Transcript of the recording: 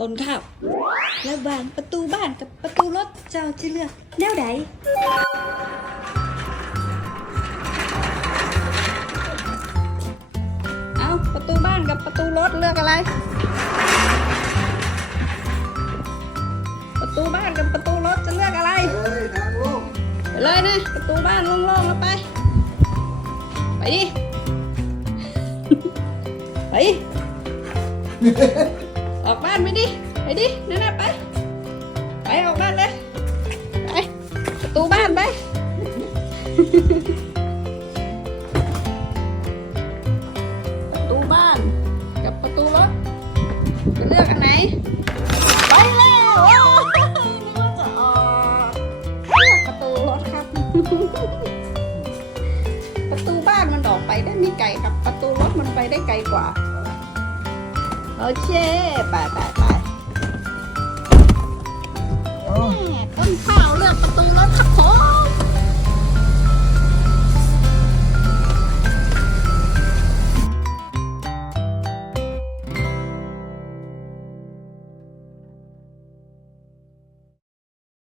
ต้นข้าวระหว่างประตูบ้านกับประตูรถเจ้าจะเลือกแนวใดเอาประตูบ้านกับประตูรถเลือกอะไร ประตูบ้านกับประตูรถจะเลือกอะไรเฮ้ยทางลูกไปเลยนะประตูบ้านโล่งๆแล้วไป ไปดิ ไป ออกบ้านไปดิ ไปดินั่นน่ะไป ไปออกบ้านเลย ไป ประตูบ้านไป ประตูบ้านกับประตูรถจะเลือกอันไหน ไปแล้วโอ้ยนึกว่าจะออกเลือกประตูรถครับ ประตูบ้านมันออกไปได้ไม่ไกลครับ ประตูรถมันไปได้ไกลกว่า โอเคไปไปไป